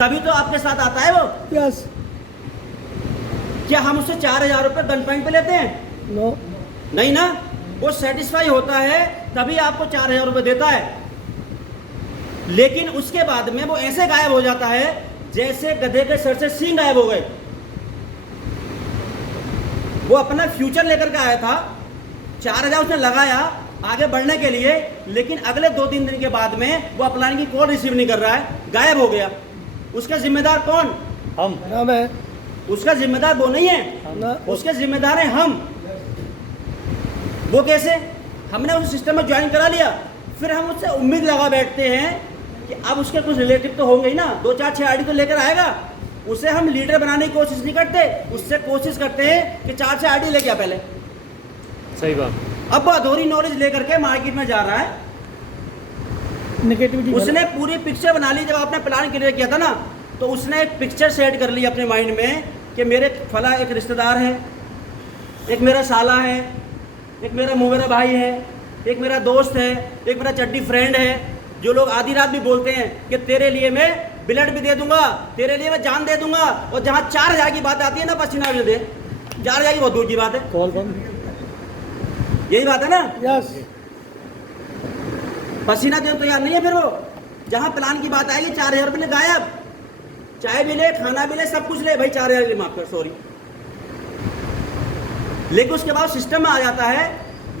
तभी तो आपके साथ आता है वो। यस। क्या हम उससे 4,000 रुपये गन पॉइंट पे लेते हैं? नो। नहीं ना, वो सेटिस्फाई होता है तभी आपको 4,000 रुपये देता है। लेकिन उसके बाद में वो ऐसे गायब हो जाता है जैसे गधे के सर से सींग गायब हो गए। वो अपना फ्यूचर लेकर के आया था, 4,000 उसने लगाया आगे बढ़ने के लिए, लेकिन अगले 2-3 दिन के बाद में वो अपलाइन की कॉल रिसीव नहीं कर रहा है, गायब हो गया। उसका जिम्मेदार कौन? हम है। उसका जिम्मेदार वो नहीं है, ना। उसके जिम्मेदार हैं हम। वो कैसे? हमने उस सिस्टम में ज्वाइन करा लिया, फिर हम उससे उम्मीद लगा बैठते हैं कि अब उसके कुछ रिलेटिव तो होंगे ही ना, 2-4-6 आईडी तो लेकर आएगा। उसे हम लीडर बनाने की कोशिश नहीं करते, उससे कोशिश करते हैं कि 4-6 आईडी लेके आ पहले। सही बात। अब वो अधूरी नॉलेज लेकर के मार्केट में जा रहा है। नेगेटिविटी उसने पूरी पिक्चर बना ली। जब आपने प्लान क्लियर किया था ना, तो उसने एक पिक्चर सेट कर ली अपने माइंड में कि मेरे फला एक रिश्तेदार है, एक मेरा साला है, एक मेरा मुंगेरा भाई है, एक मेरा दोस्त है, एक मेरा चड्डी फ्रेंड है, जो लोग आधी रात भी बोलते हैं कि तेरे लिए मैं ब्लड भी दे दूंगा, तेरे लिए मैं जान दे दूंगा। और जहाँ 4,000 की बात आती है ना, पसीना भी दे। 4,000 की बहुत दूर की बात है। कॉल कौन? यही बात है ना। यस। पसीना देने तैयार नहीं है। फिर वो जहाँ प्लान की बात आएगी 4,000 रुपये गायब। चाय भी ले, खाना भी ले, सब कुछ ले भाई, 4,000 के लिए माफ कर, सॉरी। लेकिन उसके बाद सिस्टम में आ जाता है,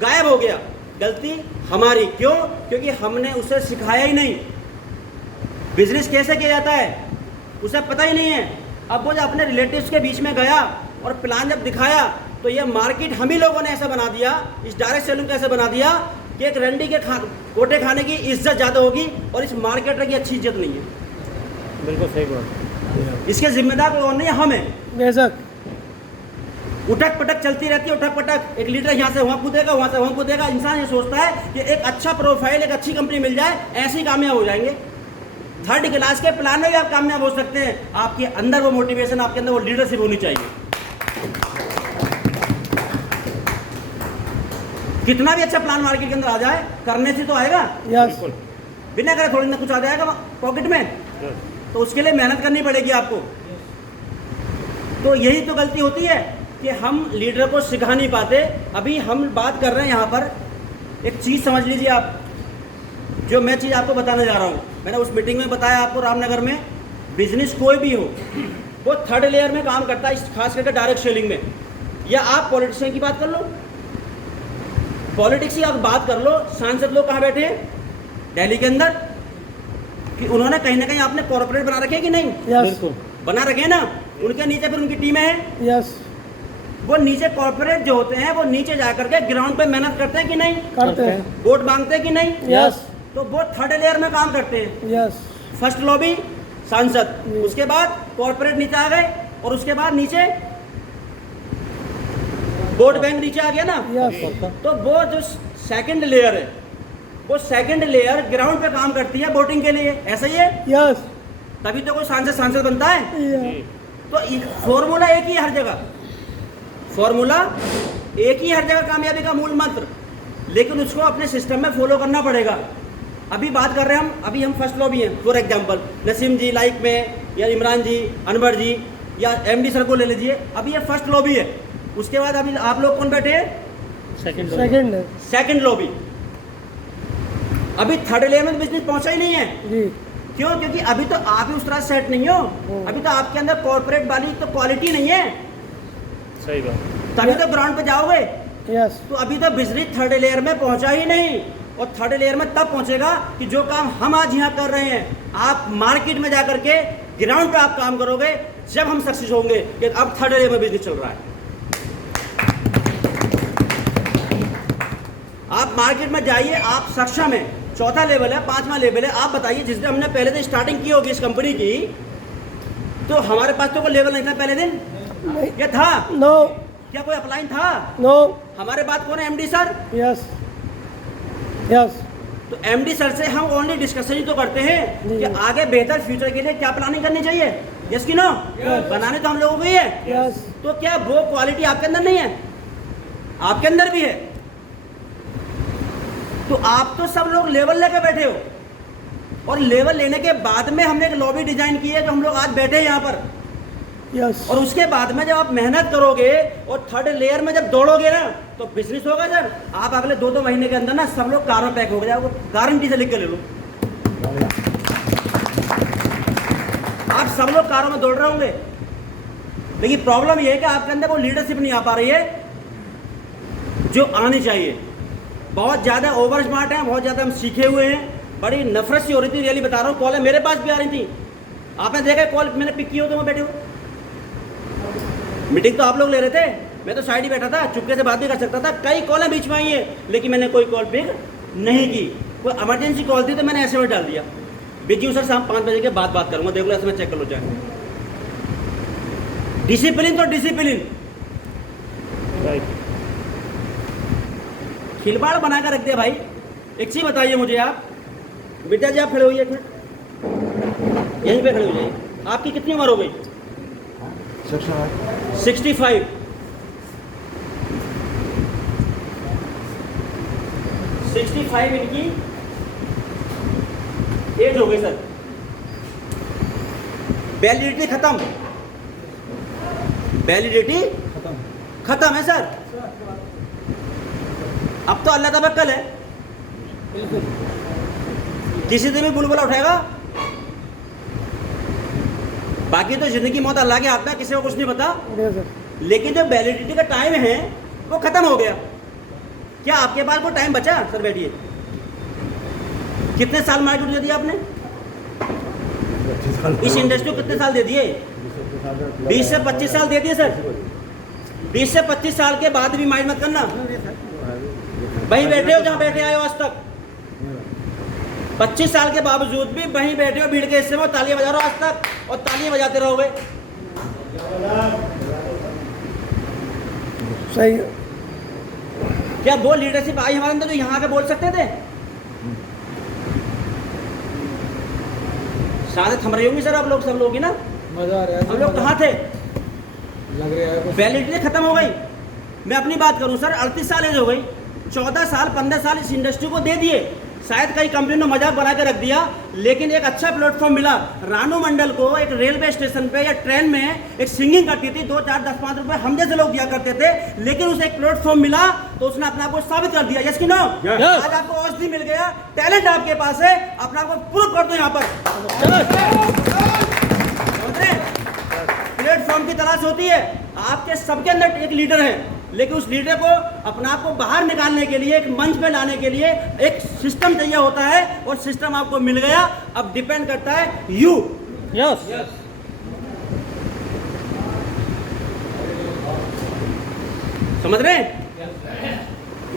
गायब हो गया। गलती हमारी। क्यों? क्योंकि हमने उसे सिखाया ही नहीं बिजनेस कैसे किया जाता है, उसे पता ही नहीं है। अब वो जब अपने रिलेटिव्स के बीच में गया और प्लान जब दिखाया, तो ये मार्केट हम ही लोगों ने ऐसा बना दिया, इस डायरेक्ट सेलिंग को ऐसे बना दिया कि एक रंडी के कोटे खाने की इज्जत ज़्यादा होगी और इस मार्केटर की अच्छी इज्जत नहीं है। बिल्कुल सही बात। इसके जिम्मेदार कौन नहीं है? हम हैं। बेशक। उठक पटक चलती रहती है, उठक पटक। एक लीडर यहाँ से वहाँ कूदेगा, वहाँ से वहाँ कूदेगा। इंसान ये सोचता है कि एक अच्छा प्रोफाइल, एक अच्छी कंपनी मिल जाए, ऐसे ही कामयाब हो जाएंगे। 3rd क्लास के प्लान में भी आप कामयाब हो सकते हैं। आपके अंदर वो मोटिवेशन, आपके अंदर वो लीडरशिप होनी चाहिए। कितना भी अच्छा प्लान मार्केट के अंदर आ जाए, करने से तो आएगा। यस। बिना करे थोड़ी ना कुछ आ जाएगा पॉकेट में। तो उसके लिए मेहनत करनी पड़ेगी आपको। तो यही तो गलती होती है कि हम लीडर को सिखा नहीं पाते। अभी हम बात कर रहे हैं यहाँ पर, एक चीज़ समझ लीजिए आप, जो मैं चीज़ आपको बताने जा रहा हूँ। मैंने उस मीटिंग में बताया आपको, रामनगर में बिजनेस कोई भी हो, वो 3rd लेयर में काम करता है, खास करके डायरेक्ट सेलिंग में। या आप पॉलिटिशियन की बात कर लो, पॉलिटिक्स की आप बात कर लो, सांसद लोग कहाँ बैठे हैं दिल्ली के अंदर, कि उन्होंने कहीं ना कहीं आपने कॉर्पोरेट बना रखे हैं कि नहीं? यस। बना रखे हैं ना। उनके नीचे फिर उनकी टीमें हैं। यस। वो नीचे कॉर्पोरेट जो होते हैं, वो नीचे जा करके ग्राउंड पे मेहनत करते हैं कि नहीं? करते हैं। वोट मांगते हैं कि नहीं? यस। तो वो 3rd लेयर में काम करते हैं। यस। फर्स्ट लॉबी सांसद, उसके बाद कॉर्पोरेट नीचे आ गए, और उसके बाद नीचे वोट बैंक नीचे आ गया ना। यस। तो वो जो 2nd लेयर है, वो 2nd लेयर ग्राउंड पे काम करती है वोटिंग के लिए। ऐसा ही है। यस। तभी तो कोई सांसद बनता है। तो फॉर्मूला एक ही है हर जगह, फॉर्मूला एक ही हर जगह, कामयाबी का मूल मंत्र। लेकिन उसको अपने सिस्टम में फॉलो करना पड़ेगा। अभी बात कर रहे हैं हम, अभी हम फर्स्ट लॉबी हैं। For example Naseem ji like में, या इमरान जी, अनवर जी, या MD सर को ले लीजिए। अभी ये फर्स्ट लॉबी है। उसके बाद अभी आप लोग कौन बैठे हैं? Second lobby. अभी 3rd लेयर में बिजनेस पहुंचा ही नहीं है जी। क्यों? क्योंकि अभी तो आप ही उस तरह सेट नहीं हो। अभी तो आपके अंदर कॉर्पोरेट वाली तो क्वालिटी नहीं है। सही बात। तभी तो ग्राउंड पे जाओगे। यस। तो अभी तो बिजनेस 3rd लेयर में पहुंचा ही नहीं। और 3rd लेयर में तब पहुंचेगा कि जो काम हम आज यहाँ कर रहे हैं, आप मार्केट में जाकर के ग्राउंड पे आप काम करोगे, जब हम सक्सेस होंगे कि अब 3rd लेयर में बिजनेस चल रहा है। आप मार्केट में जाइए, आप सक्षम है, 4था लेवल है, 5वां लेवल है। आप बताइए, जिस दिन हमने पहले दिन स्टार्टिंग की होगी इस कंपनी की, तो हमारे पास तो कोई लेवल नहीं था पहले दिन। ये था? नो। क्या कोई अपलाइन था? नो। हमारे बात कौन है? MD sir. यस। यस। तो MD सर से हम ओनली डिस्कशन ही तो करते हैं कि आगे बेहतर फ्यूचर के लिए क्या प्लानिंग करनी चाहिए। यस कि नो? बनाने तो हम लोगों को ही है। यस। तो क्या वो क्वालिटी आपके अंदर नहीं है? आपके अंदर भी है। तो आप तो सब लोग लेवल लेके बैठे हो, और लेवल लेने के बाद में हमने एक लॉबी डिजाइन की है जो हम लोग आज बैठे हैं यहाँ पर। यस और उसके बाद में जब आप मेहनत करोगे और थर्ड लेयर में जब दौड़ोगे ना तो बिजनेस होगा सर। आप अगले 2-2 महीने के अंदर ना सब लोग कार में पैक हो जाओगे, गारंटी से लिख के ले लो। आप सब लोग कारों में दौड़ रहे होंगे, लेकिन प्रॉब्लम ये है कि आपके अंदर वो लीडरशिप नहीं आ पा रही है जो आनी चाहिए। बहुत ज़्यादा ओवर स्मार्ट हैं, बहुत ज़्यादा हम सीखे हुए हैं। बड़ी नफरत सी हो रही थी, रियली बता रहा हूँ। कॉलें मेरे पास भी आ रही थी, आपने देखा कॉल मैंने पिक की हो तो मैं बैठे हो। मीटिंग तो आप लोग ले रहे थे, मैं तो साइड ही बैठा था, चुपके से बात भी कर सकता था। कई कॉलें बीच में आई है, लेकिन मैंने कोई कॉल पिक नहीं की। कोई इमरजेंसी कॉल थी तो मैंने SMS डाल दिया, बिजी हूँ सर, शाम 5 बजे के बाद बात करूँगा, देख लो SMS चेक कर लो जाए। डिसिप्लिन तो डिसिप्लिन, राइट। खिलवाड़ बना कर रख दिया भाई। एक चीज बताइए मुझे आप, बेटा जी आप खड़े होइए, यहीं पे खड़े हो जाइए। आपकी कितनी उम्र हो गई? 65। 65 इनकी एज हो गई सर। वैलिडिटी खत्म, वैलिडिटी खत्म है सर। अब तो अल्लाह तवक्कल है, किसी दिन भी बुलबुला उठाएगा। बाकी तो जिंदगी मौत अल्लाह के हाथ में, किसी को कुछ नहीं पता। लेकिन जो वैलिडिटी का टाइम है वो खत्म हो गया। क्या आपके पास वो टाइम बचा? सर बैठिए। कितने साल मार्केट दे दिया आपने इस इंडस्ट्री को? कितने साल दे दिए? 20 से 25 साल दे दिए सर। 20 से 25 साल के बाद भी माइंड मत करना, वहीं बैठे हो जहां बैठे आए हो आज तक। 25 साल के बावजूद भी वहीं बैठे हो भीड़ के हिस्से में, तालियां बजा रहे हो आज तक और तालियां बजाते रहोगे। सही। क्या वो लीडरशिप आई हमारे अंदर जो यहाँ के बोल सकते थे? शायद थम रही होंगी सर आप लोग, सब लोग ही ना। मजा आ रहा है। हम लोग कहाँ थे? लग रहा है वैलिडिटी खत्म हो गई। मैं अपनी बात करूं सर, 38 साल एज हो गई, 14 साल 15 साल इस इंडस्ट्री को दे दिए। शायद कई कंपनी ने मजाक बना के रख दिया, लेकिन एक अच्छा प्लेटफॉर्म मिला। रानू मंडल को एक रेलवे स्टेशन पे या ट्रेन में एक सिंगिंग करती थी, 2, 4, 10, 5 रुपए हम जैसे लोग दिया करते थे, लेकिन उसे एक प्लेटफॉर्म मिला तो उसने अपने आप को साबित कर दिया। यस कि नो? आज आपको औषधि मिल गया, टैलेंट आपके पास है, अपने आप को प्रूव कर दो यहाँ पर। प्लेटफॉर्म की तलाश होती है। आपके सबके अंदर एक लीडर है, लेकिन उस लीडर को अपने आप को बाहर निकालने के लिए, एक मंच पे लाने के लिए एक सिस्टम चाहिए होता है, और सिस्टम आपको मिल गया। अब डिपेंड करता है यू। यस। समझ रहे हैं?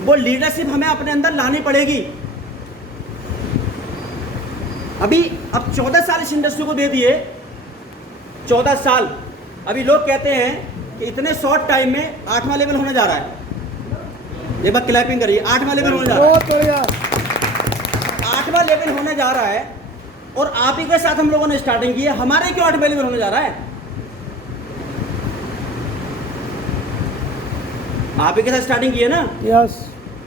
वो लीडरशिप हमें अपने अंदर लानी पड़ेगी। अब 14 साल इस इंडस्ट्री को दे दिए, 14 साल। अभी लोग कहते हैं कि इतने शॉर्ट टाइम में 8वां लेवल होने जा रहा है। एक बार क्लैपिंग करिए। 8वां लेवल होने जा रहा है। बहुत बढ़िया। 8वां लेवल होने जा रहा है, और आप ही के साथ हम लोगों ने स्टार्टिंग की है। हमारे क्यों 8वां लेवल होने जा रहा है? आप ही के साथ स्टार्टिंग की है ना, यस।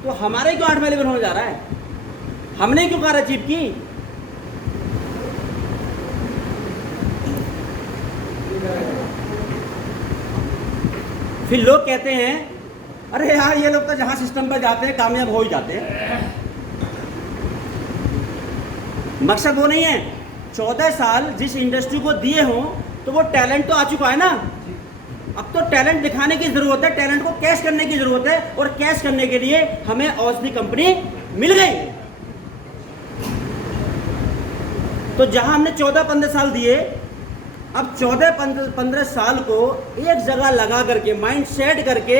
तो हमारे क्यों 8वां लेवल होने जा रहा है? हमने क्यों कार अचीव की? फिर लोग कहते हैं अरे यार ये लोग तो जहां सिस्टम पर जाते हैं कामयाब हो ही जाते हैं। मकसद वो नहीं है। 14 साल जिस इंडस्ट्री को दिए हों तो वो टैलेंट तो आ चुका है ना। अब तो टैलेंट दिखाने की जरूरत है, टैलेंट को कैश करने की जरूरत है, और कैश करने के लिए हमें औषधि कंपनी मिल गई। तो जहां हमने 14-15 साल दिए, अब 14-15 साल को एक जगह लगा करके, माइंड सेट करके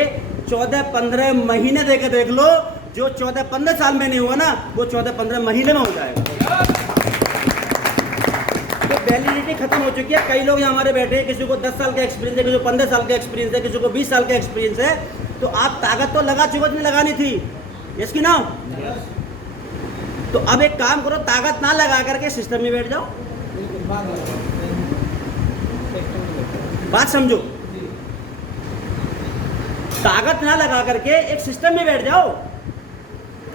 14-15 महीने देके देख लो। जो 14-15 साल में नहीं हुआ ना, वो 14-15 महीने में हो जाएगा। तो वैलिडिटी खत्म हो चुकी है। कई लोग यहाँ हमारे बैठे हैं, किसी को 10 साल का एक्सपीरियंस है, किसी को 15 साल का एक्सपीरियंस है, किसी को 20 साल का एक्सपीरियंस है। तो आप ताकत तो लगा चुके, नहीं लगानी थी। यस कि ना? तो अब एक काम करो, ताकत ना लगा करके सिस्टम में बैठ जाओ। बात समझो, ताकत ना लगा करके एक सिस्टम में बैठ जाओ।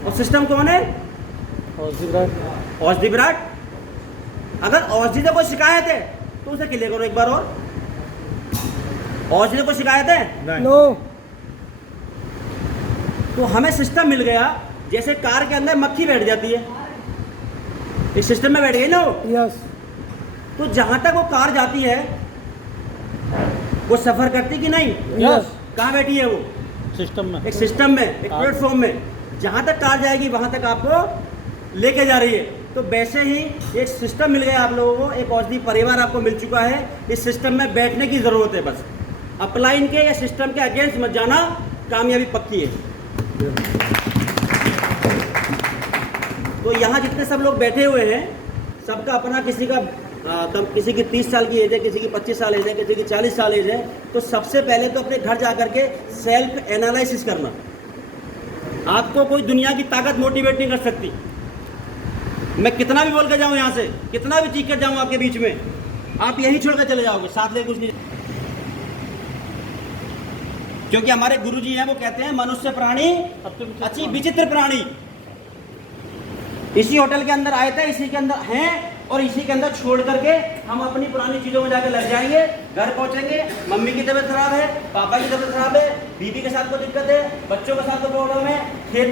और सिस्टम कौन है? औषधि विराट। अगर औषधि से कोई शिकायत है तो उसे क्लियर करो एक बार और। औषधि से कोई शिकायत है? नो। तो हमें सिस्टम मिल गया, जैसे कार के अंदर मक्खी बैठ जाती है, इस सिस्टम में बैठ गई ना वो। यस। तो जहां तक वो कार जाती है वो सफर करती कि नहीं? यस। कहाँ बैठी है वो? सिस्टम में। एक सिस्टम में, एक प्लेटफॉर्म में। जहां तक कार जाएगी वहां तक आपको लेके जा रही है। तो वैसे ही एक सिस्टम मिल गया आप लोगों को, एक औषधि परिवार आपको मिल चुका है। इस सिस्टम में बैठने की जरूरत है बस। अपलाइन के या सिस्टम के अगेंस्ट मत जाना, कामयाबी पक्की है। तो यहाँ जितने सब लोग बैठे हुए हैं, सबका अपना, किसी की 30 साल की एज है, किसी की 25 साल एज है, किसी की 40 साल एज है। तो सबसे पहले तो अपने घर जा करके सेल्फ एनालिसिस करना। आपको कोई दुनिया की ताकत मोटिवेट नहीं कर सकती। मैं कितना भी बोल के जाऊं यहाँ से, कितना भी चीख कर जाऊं आपके बीच में, आप यही छोड़ कर चले जाओगे, साथ लेके कुछ नहीं। क्योंकि हमारे गुरुजी हैं, वो कहते हैं मनुष्य प्राणी अच्छी विचित्र प्राणी। इसी होटल के अंदर आए थे, इसी के अंदर हैं और इसी के अंदर छोड़ करके हम अपनी पुरानी चीजों में जाकर लग जाएंगे। घर पहुंचेंगे, मम्मी की तबीयत खराब है, पापा की तबीयत खराब है, बीवी के साथ कोई दिक्कत है, बच्चों के साथ कोई प्रॉब्लम है, खेत